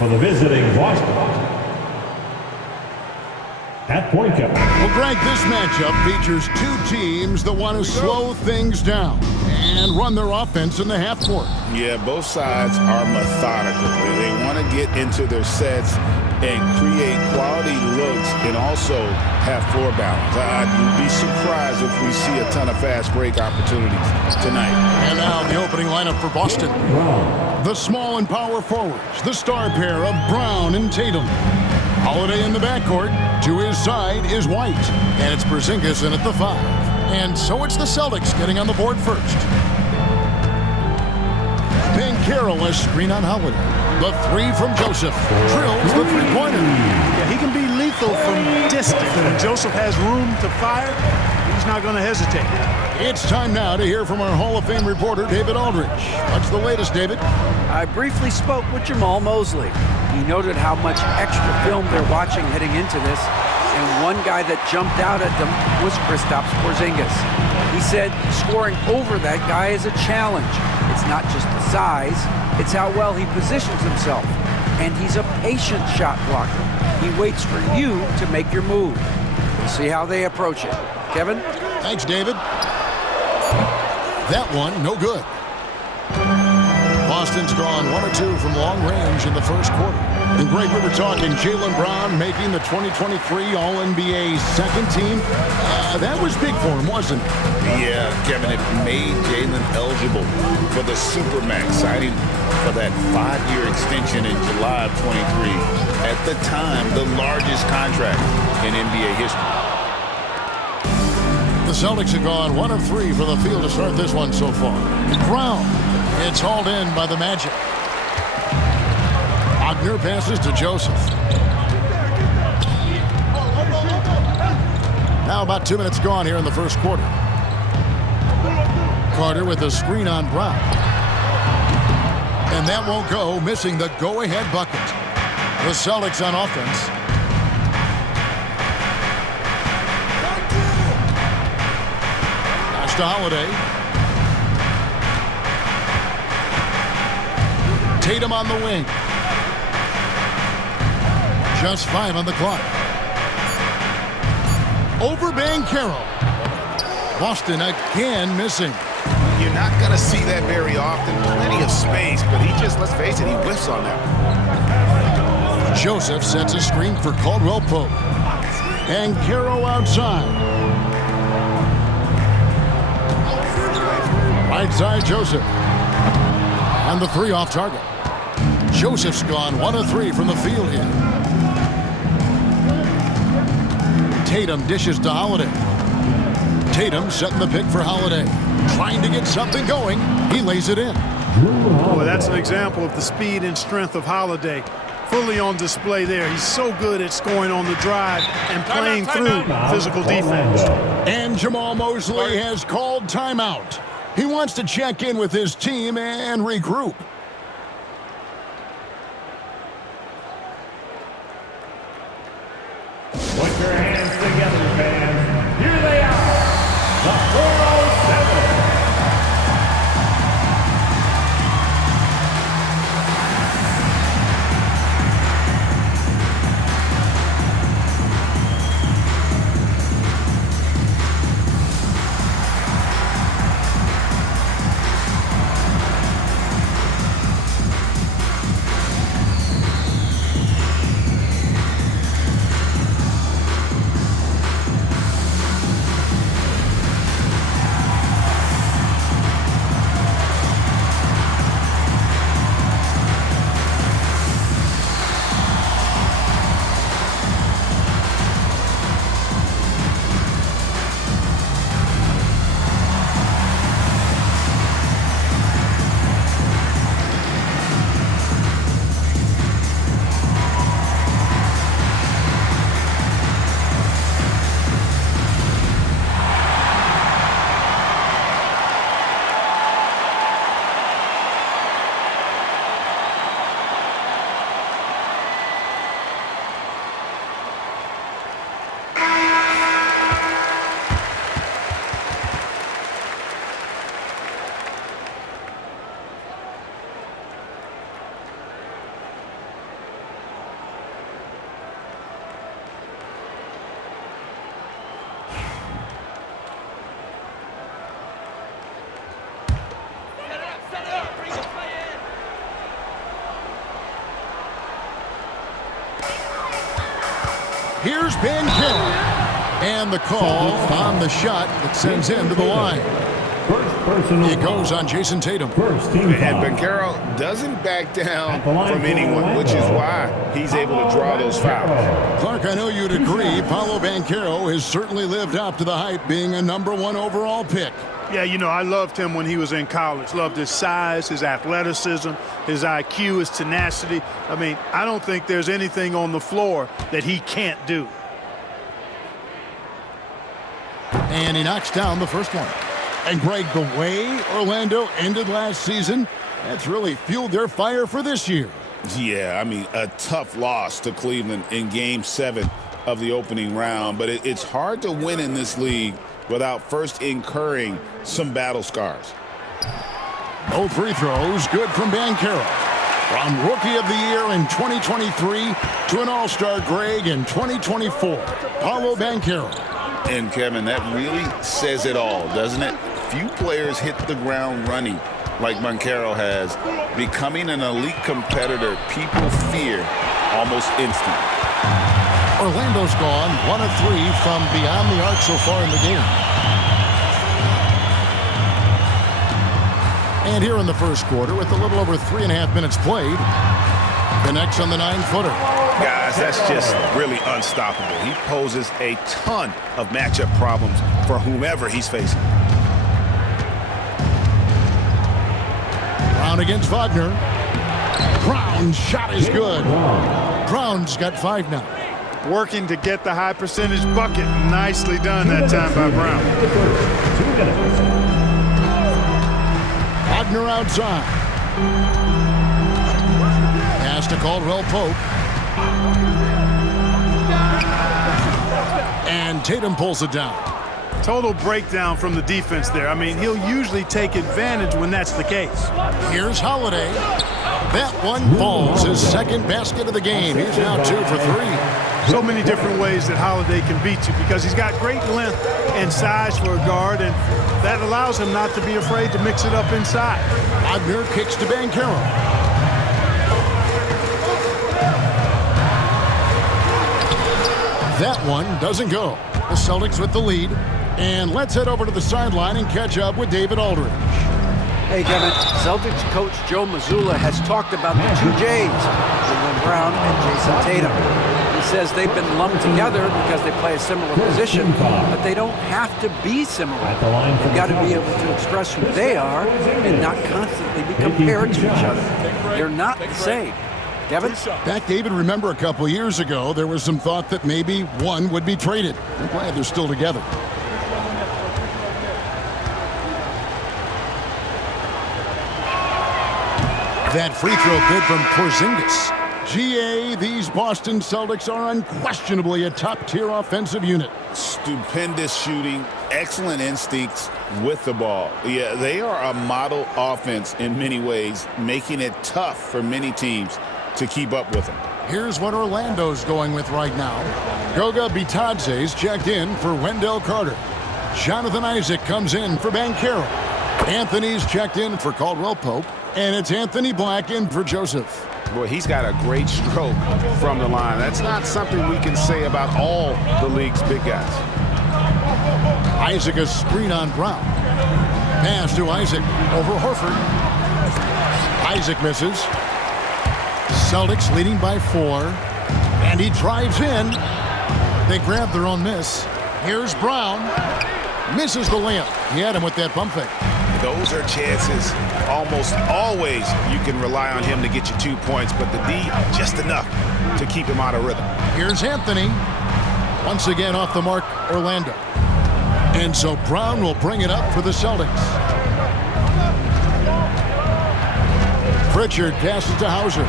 For the visiting Boston, at point guard. Well, Greg, this matchup features two teams that want to slow things down and run their offense in the half court. Yeah, both sides are methodical. They want to get into their sets and create quality looks and also have floor balance. I'd be surprised if we see a ton of fast break opportunities tonight. And now the opening lineup for Boston. The small and power forwards, the star pair of Brown and Tatum. Holiday in the backcourt. To his side is White. And it's Porzingis in at the 5. And so it's the Celtics getting on the board first. Carroll a screen on Holiday. The 3 from Joseph. Drills the three-pointer. Yeah, he can be lethal from distance. When Joseph has room to fire, he's not going to hesitate. It's time now to hear from our Hall of Fame reporter, David Aldridge. What's the latest, David? I briefly spoke with Jamal Mosley. He noted how much extra film they're watching heading into this, and one guy that jumped out at them was Kristaps Porzingis. He said scoring over that guy is a challenge. It's not just the size, it's how well he positions himself. And he's a patient shot blocker. He waits for you to make your move. We'll see how they approach it. Kevin? Thanks, David. That one, no good. Boston's gone 1 or 2 from long range in the first quarter. And Greg, we were talking Jaylen Brown making the 2023 All-NBA second team. That was big for him, wasn't it? Yeah, Kevin, it made Jaylen eligible for the Supermax, signing for that 5-year extension in July of 23. At the time, the largest contract in NBA history. The Celtics have gone 1 of 3 for the field to start this one so far. Brown, it's hauled in by the Magic. Wagner passes to Joseph. Now about 2 minutes gone here in the first quarter. Carter with a screen on Brown. And that won't go, missing the go-ahead bucket. The Celtics on offense. Pass to Holiday. Tatum on the wing. Just 5 on the clock. Over Carroll. Boston again missing. You're not going to see that very often. Plenty of space, but he just, let's face it, he whiffs on that. Joseph sets a screen for Caldwell Pope. And Carroll outside. Right side, Joseph. And the 3 off target. Joseph's gone 1 of 3 from the field here. Tatum dishes to Holiday. Tatum setting the pick for Holiday. Trying to get something going. He lays it in. Boy, that's an example of the speed and strength of Holiday. Fully on display there. He's so good at scoring on the drive and playing through physical defense. And Jamal Mosley has called timeout. He wants to check in with his team and regroup. Put your hands together, fans. Here they are, the 407. Here's Banchero. And the call on the shot that sends him to the line. It goes on Jason Tatum. And Banchero doesn't back down from anyone, which is why he's able to draw those fouls. Clark, I know you'd agree, Paolo Banchero has certainly lived up to the hype, being a #1 overall pick. Yeah, you know, I loved him when he was in college. Loved his size, his athleticism, his IQ, his tenacity. I mean, I don't think there's anything on the floor that he can't do. And he knocks down the first one. And Greg, the way Orlando ended last season, that's really fueled their fire for this year. Yeah, I mean, a tough loss to Cleveland in Game 7 of the opening round. But it's hard to win in this league without first incurring some battle scars. Both free throws good from Banchero. From Rookie of the Year in 2023 to an All-Star Greg in 2024, Paolo Banchero. And, Kevin, that really says it all, doesn't it? Few players hit the ground running like Banchero has. Becoming an elite competitor, people fear almost instantly. Orlando's gone 1 of 3 from beyond the arc so far in the game. And here in the first quarter, with a little over 3.5 minutes played, connects on the 9-footer. Guys, that's just really unstoppable. He poses a ton of matchup problems for whomever he's facing. Brown against Wagner. Brown's shot is good. Brown's got 5 now. Working to get the high percentage bucket. Nicely done that time by Brown. Wagner outside. Pass to Caldwell Pope. And Tatum pulls it down. Total breakdown from the defense there. I mean, he'll usually take advantage when that's the case. Here's Holiday. That one falls, his second basket of the game. He's now 2 for 3. So many different ways that Holiday can beat you because he's got great length and size for a guard, and that allows him not to be afraid to mix it up inside. Wagner kicks to Banchero. That one doesn't go. The Celtics with the lead. And let's head over to the sideline and catch up with David Aldridge. Hey, Kevin. Celtics coach Joe Mazzulla has talked about the 2 J's, Jaylen Brown and Jason Tatum. He says they've been lumped together because they play a similar position, but they don't have to be similar. They've got to be able to express who they are and not constantly be compared to each other. They're not the same. Kevin? Back, David, remember a couple years ago, there was some thought that maybe one would be traded. I'm glad they're still together. That free throw good from Porzingis. GA, these Boston Celtics are unquestionably a top-tier offensive unit. Stupendous shooting, excellent instincts with the ball. Yeah, they are a model offense in many ways, making it tough for many teams to keep up with them. Here's what Orlando's going with right now. Goga Bitadze's checked in for Wendell Carter. Jonathan Isaac comes in for Banchero. Anthony's checked in for Caldwell Pope. And it's Anthony Black in for Joseph. Boy, he's got a great stroke from the line. That's not something we can say about all the league's big guys. Isaac a screen on Brown. Pass to Isaac over Horford. Isaac misses. Celtics leading by 4. And he drives in. They grab their own miss. Here's Brown. Misses the layup. He had him with that pump fake. Those are chances. Almost always you can rely on him to get you 2 points, but the D, just enough to keep him out of rhythm. Here's Anthony. Once again off the mark, Orlando. And so Brown will bring it up for the Celtics. Pritchard passes to Hauser.